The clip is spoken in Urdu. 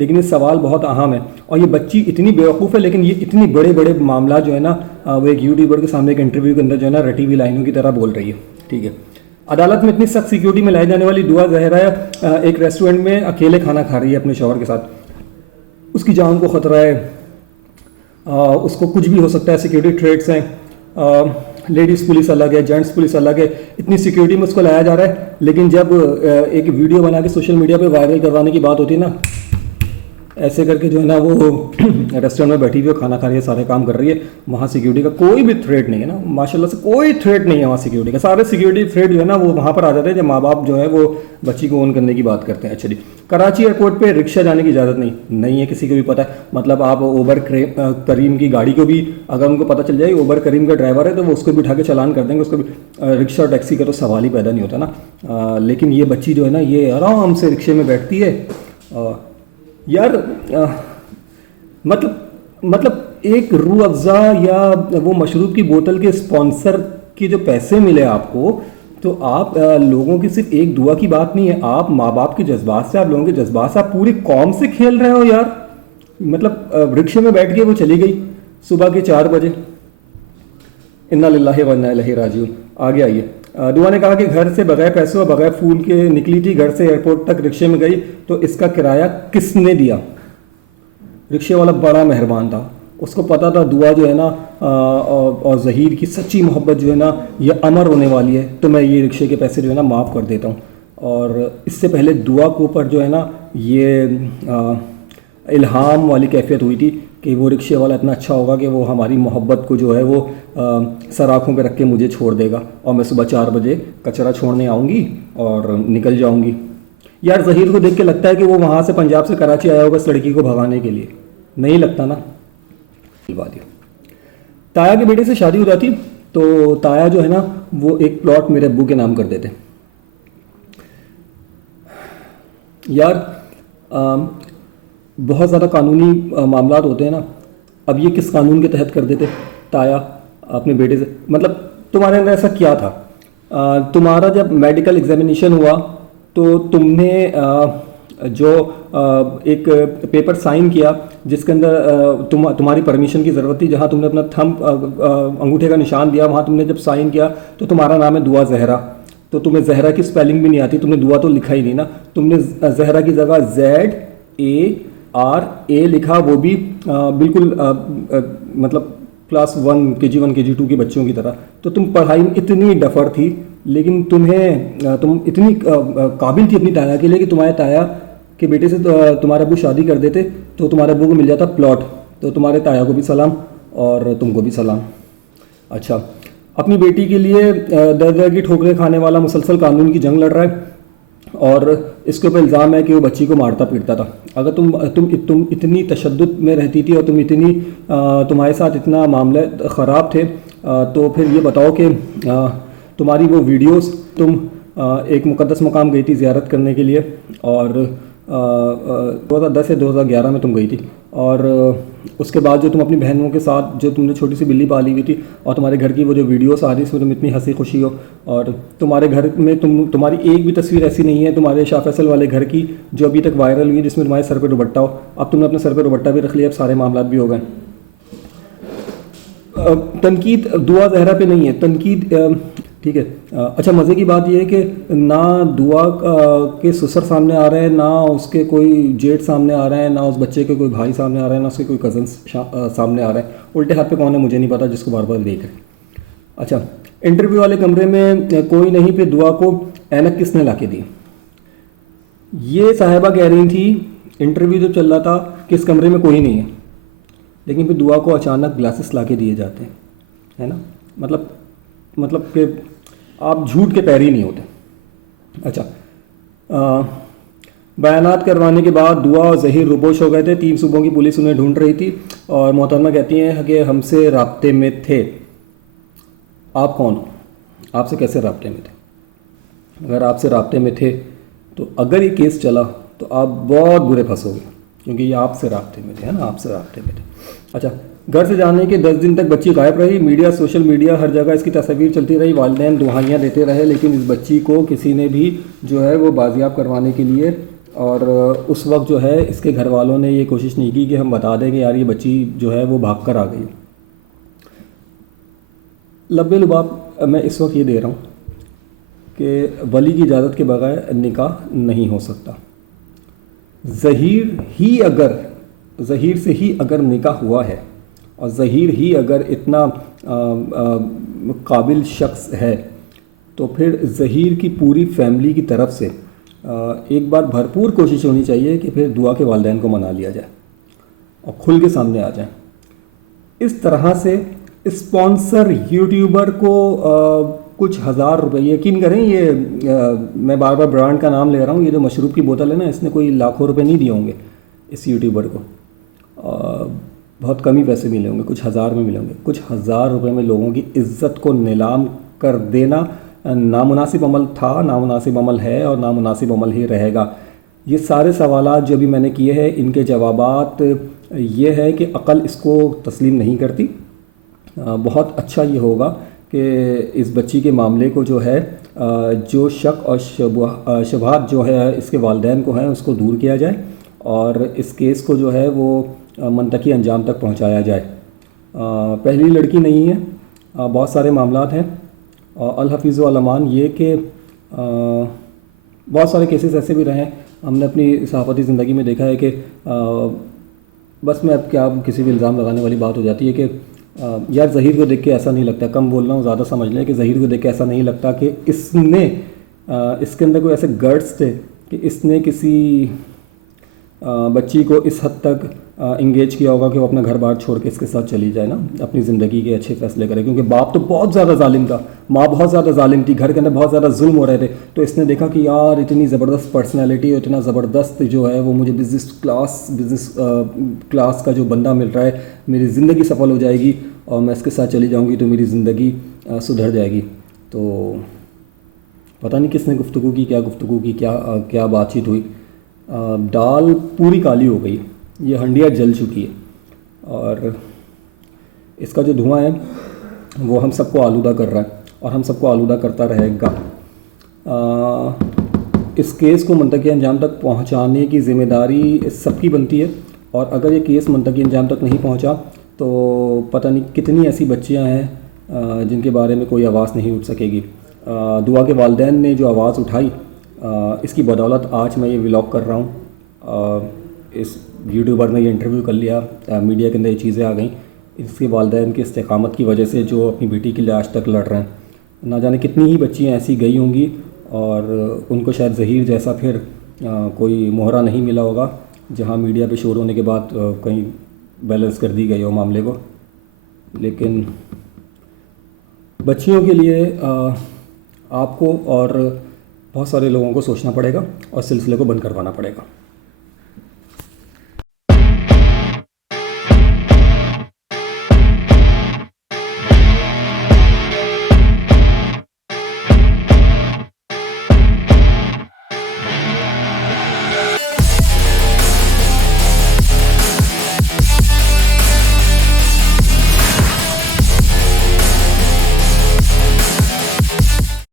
لیکن یہ سوال بہت اہم ہے، اور یہ بچی اتنی بیوقوف ہے، لیکن یہ اتنی بڑے بڑے معاملات جو ہے نا وہ ایک یوٹیوبر کے سامنے ایک انٹرویو کے اندر جو ہے نا رٹی ہوئی لائنوں کی طرح بول رہی ہے. ٹھیک ہے. عدالت میں اتنی سخت سیکیورٹی میں لائی جانے والی دعا زہرا ایک ریسٹورینٹ میں اکیلے کھانا کھا رہی ہے اپنے شوہر کے ساتھ. اس کی جان کو خطرہ ہے، اس کو کچھ بھی ہو سکتا ہے، سیکیورٹی تھریٹس ہیں، لیڈیز پولیس الگ ہے، جینٹس پولیس الگ ہے، اتنی سیکیورٹی میں اس کو لایا جا رہا ہے. لیکن جب ایک ویڈیو بنا کے سوشل میڈیا پہ وائرل کروانے کی بات ہوتی ہے نا، ایسے کر کے جو ہے نا وہ ریسٹورینٹ میں بیٹھی ہوئی کھانا کھا رہی ہے، سارے کام کر رہی ہے، وہاں سیکیورٹی کا کوئی بھی تھریٹ نہیں ہے نا، ماشاء اللہ سے کوئی تھریٹ نہیں ہے وہاں سیکیورٹی کا. سارے سیکیورٹی تھریٹ جو ہے نا وہ وہاں پر آ جاتے ہیں جب ماں باپ جو ہے وہ بچی کو اون کرنے کی بات کرتے ہیں. اچھا جی. کراچی ایئرپورٹ پہ رکشہ جانے کی اجازت نہیں ہے، کسی کو بھی پتہ ہے. مطلب آپ اوبر کریم کی گاڑی کو بھی اگر ان کو پتہ چل جائے اوبر کریم کا ڈرائیور ہے تو وہ اس کو بھی اٹھا کے چالان کر دیں گے، اس کو بھی. رکشہ اور ٹیکسی کا تو سوال ہی پیدا نہیں ہوتا نا. لیکن یہ بچی جو ہے نا یہ آرام سے رکشے میں بیٹھتی ہے. یار مطلب ایک روح افزا یا وہ مشروب کی بوتل کے اسپانسر کے جو پیسے ملے آپ کو، تو آپ لوگوں کی صرف ایک دعا کی بات نہیں ہے، آپ ماں باپ کے جذبات سے، آپ لوگوں کے جذبات سے، آپ پوری قوم سے کھیل رہے ہو یار. مطلب رکشے میں بیٹھ کے وہ چلی گئی صبح کے 4 بجے. انا للہ و انا الیہ راجعون. آگے آئیے. دعا نے کہا کہ گھر سے بغیر پیسوں اور بغیر پھول کے نکلی تھی، گھر سے ایئرپورٹ تک رکشے میں گئی، تو اس کا کرایہ کس نے دیا؟ رکشے والا بڑا مہربان تھا، اس کو پتا تھا دعا جو ہے نا اور ظہیر کی سچی محبت جو ہے نا یہ امر ہونے والی ہے، تو میں یہ رکشے کے پیسے جو ہے نا معاف کر دیتا ہوں. اور اس سے پہلے دعا کے اوپر جو ہے نا یہ الہام والی کیفیت ہوئی تھی کہ وہ رکشے والا اتنا اچھا ہوگا کہ وہ ہماری محبت کو جو ہے وہ سر آنکھوں پہ رکھ کے مجھے چھوڑ دے گا، اور میں صبح 4 بجے کچرا چھوڑنے آؤں گی اور نکل جاؤں گی. یار ظہیر کو دیکھ کے لگتا ہے کہ وہ وہاں سے پنجاب سے کراچی آیا ہوگا اس لڑکی کو بھگانے کے لیے، نہیں لگتا نا. تایا کے بیٹے سے شادی ہو جاتی تو تایا جو ہے نا وہ ایک پلاٹ میرے ابو کے نام کر دیتے. یار بہت زیادہ قانونی معاملات ہوتے ہیں نا. اب یہ کس قانون کے تحت کر دیتے تایا اپنے بیٹے سے؟ مطلب تمہارے اندر ایسا کیا تھا؟ تمہارا جب میڈیکل ایگزامینیشن ہوا تو تم نے جو ایک پیپر سائن کیا جس کے اندر تمہاری پرمیشن کی ضرورت تھی، جہاں تم نے اپنا تھمب انگوٹھے کا نشان دیا، وہاں تم نے جب سائن کیا تو تمہارا نام ہے دعا زہرا، تو تمہیں زہرا کی سپیلنگ بھی نہیں آتی، تم نے دعا تو لکھا ہی نہیں نا، تم نے زہرا کی جگہ ZARA لکھا، وہ بھی بالکل مطلب کلاس 1 KG1 KG2 کے بچوں کی طرح. تو تم پڑھائی میں اتنی ڈفر تھی، لیکن تم اتنی قابل تھی اپنی تایا کے لیے کہ تمہارے تایا کے بیٹے سے تمہارے ابو شادی کر دیتے تو تمہارے ابو کو مل جاتا پلاٹ. تو تمہارے تایا کو بھی سلام اور تم کو بھی سلام. اچھا، اپنی بیٹی کے لیے در در کی ٹھوکریں کھانے والا مسلسل قانون کی جنگ لڑ رہا ہے، اور اس کے اوپر الزام ہے کہ وہ بچی کو مارتا پیٹتا تھا. اگر تم اتنی تشدد میں رہتی تھی اور تمہارے ساتھ اتنا معاملے خراب تھے، تو پھر یہ بتاؤ کہ تمہاری وہ ویڈیوز، تم ایک مقدس مقام گئی تھی زیارت کرنے کے لیے، اور 2010 یا 2011 میں تم گئی تھی، اور اس کے بعد جو تم اپنی بہنوں کے ساتھ جو تم نے چھوٹی سی بلی پالی ہوئی تھی، اور تمہارے گھر کی وہ جو ویڈیوز آ رہی اس میں تم اتنی ہنسی خوشی ہو، اور تمہارے گھر میں تمہاری ایک بھی تصویر ایسی نہیں ہے تمہارے شاہ فیصل والے گھر کی جو ابھی تک وائرل ہوئی ہے جس میں تمہارے سر پہ دوپٹہ ہو. اب تم نے اپنے سر پہ دوپٹہ بھی رکھ لیا، اب سارے معاملات بھی ہو گئے. تنقید دعا زہرا پہ نہیں ہے، تنقید ٹھیک ہے. اچھا، مزے کی بات یہ ہے کہ نہ دعا کے سسر سامنے آ رہے ہیں، نہ اس کے کوئی جیٹ سامنے آ رہے ہیں، نہ اس بچے کے کوئی بھائی سامنے آ رہے ہیں، نہ اس کے کوئی کزنس سامنے آ رہے ہیں. الٹے ہاتھ پہ کون ہے مجھے نہیں پتا، جس کو بار بار دیکھ رہے. اچھا، انٹرویو والے کمرے میں کوئی نہیں، پھر دعا کو اینک کس نے لا کے دی؟ یہ صاحبہ کہہ رہی تھی انٹرویو جو چل رہا تھا کہ اس کمرے میں کوئی نہیں ہے، لیکن پھر دعا کو اچانک گلاسز لا کے دیے جاتے ہیں، ہے نا. مطلب کہ آپ جھوٹ کے پیری نہیں ہوتے. اچھا، بیانات کروانے کے بعد دعا اور ظہیر روپوش ہو گئے تھے. 3 صوبوں کی پولیس انہیں ڈھونڈ رہی تھی، اور محترمہ کہتی ہیں کہ ہم سے رابطے میں تھے. آپ کون ہو؟ آپ سے کیسے رابطے میں تھے؟ اگر آپ سے رابطے میں تھے تو اگر یہ کیس چلا تو آپ بہت برے پھنسو گے، کیونکہ یہ آپ سے رابطے میں تھے، ہے نا، آپ سے رابطے میں تھے. اچھا، گھر سے جانے کے 10 دن تک بچی غائب رہی. میڈیا، سوشل میڈیا، ہر جگہ اس کی تصاویر چلتی رہی. والدین دعائیاں دیتے رہے، لیکن اس بچی کو کسی نے بھی جو ہے وہ بازیاب کروانے کے لیے اور اس وقت جو ہے اس کے گھر والوں نے یہ کوشش نہیں کی کہ ہم بتا دیں کہ یار یہ بچی جو ہے وہ بھاگ کر آ گئی. لب لباب میں اس وقت یہ دے رہا ہوں کہ ولی کی اجازت کے بغیر نکاح نہیں ہو سکتا. ظہیر سے ہی اگر نکاح ہوا ہے اور ظہیر ہی اگر اتنا قابل شخص ہے تو پھر ظہیر کی پوری فیملی کی طرف سے ایک بار بھرپور کوشش ہونی چاہیے کہ پھر دعا کے والدین کو منا لیا جائے اور کھل کے سامنے آ جائیں. اس طرح سے اسپانسر یوٹیوبر کو کچھ ہزار روپے، یقین کریں یہ میں بار بار برانڈ کا نام لے رہا ہوں، یہ جو مشروب کی بوتل ہے نا، اس نے کوئی لاکھوں روپے نہیں دیے ہوں گے اس یوٹیوبر کو، بہت کم ہی پیسے ملے ہوں گے، کچھ ہزار میں ملے ہوں گے. کچھ ہزار روپے میں لوگوں کی عزت کو نیلام کر دینا نامناسب عمل تھا، نامناسب عمل ہے اور نامناسب عمل ہی رہے گا. یہ سارے سوالات جو بھی میں نے کیے ہیں ان کے جوابات یہ ہے کہ عقل اس کو تسلیم نہیں کرتی. بہت اچھا یہ ہوگا کہ اس بچی کے معاملے کو جو ہے جو شک اور شبہات جو ہے اس کے والدین کو ہیں اس کو دور کیا جائے اور اس کیس کو جو ہے وہ منطقی انجام تک پہنچایا جائے. پہلی لڑکی نہیں ہے، بہت سارے معاملات ہیں. الحفیظ و الامان یہ کہ بہت سارے کیسز ایسے بھی رہے ہیں، ہم نے اپنی صحافتی زندگی میں دیکھا ہے کہ بس میں اب کیا کسی بھی الزام لگانے والی بات ہو جاتی ہے کہ یار ظہیر کو دیکھ کے ایسا نہیں لگتا، کم بول رہا ہوں زیادہ سمجھ لیں، کہ ظہیر کو دیکھ کے ایسا نہیں لگتا کہ اس کے اندر کوئی ایسے گٹس تھے کہ اس نے کسی بچی کو اس حد تک انگیج کیا ہوگا کہ وہ اپنا گھر بار چھوڑ کے اس کے ساتھ چلی جائے نا، اپنی زندگی کے اچھے فیصلے کرے. کیونکہ باپ تو بہت زیادہ ظالم تھا، ماں بہت زیادہ ظالم تھی، گھر کے اندر بہت زیادہ ظلم ہو رہے تھے. تو اس نے دیکھا کہ یار اتنی زبردست پرسنالٹی اور اتنا زبردست جو ہے وہ مجھے بزنس کلاس کا جو بندہ مل رہا ہے، میری زندگی سفل ہو جائے گی اور میں اس کے ساتھ چلی جاؤں گی تو میری زندگی سدھر جائے گی. تو پتہ نہیں کس نے گفتگو کی، کیا بات چیت ہوئی، دال پوری کالی ہو گئی، یہ ہنڈیا جل چکی ہے اور اس کا جو دھواں ہے وہ ہم سب کو آلودہ کر رہا ہے اور ہم سب کو آلودہ کرتا رہے گا. اس کیس کو منطقی انجام تک پہنچانے کی ذمہ داری سب کی بنتی ہے اور اگر یہ کیس منطقی انجام تک نہیں پہنچا تو پتہ نہیں کتنی ایسی بچیاں ہیں جن کے بارے میں کوئی آواز نہیں اٹھ سکے گی. دعا کے والدین نے جو آواز اٹھائی اس کی بدولت آج میں یہ ولاگ کر رہا ہوں. اس یوٹیوبر نے یہ انٹرویو کر لیا، میڈیا کے اندر یہ چیزیں آ گئیں. اس کے والدین کی استقامت کی وجہ سے جو اپنی بیٹی کے لیے آج تک لڑ رہے ہیں، نہ جانے کتنی ہی بچیاں ایسی گئی ہوں گی اور ان کو شاید ظہیر جیسا پھر کوئی مہرہ نہیں ملا ہوگا جہاں میڈیا پہ شور ہونے کے بعد کہیں بیلنس کر دی گئی ہو معاملے کو. لیکن بچیوں کے لیے آپ کو اور بہت سارے لوگوں کو سوچنا پڑے گا اور سلسلے کو بند کروانا پڑے گا.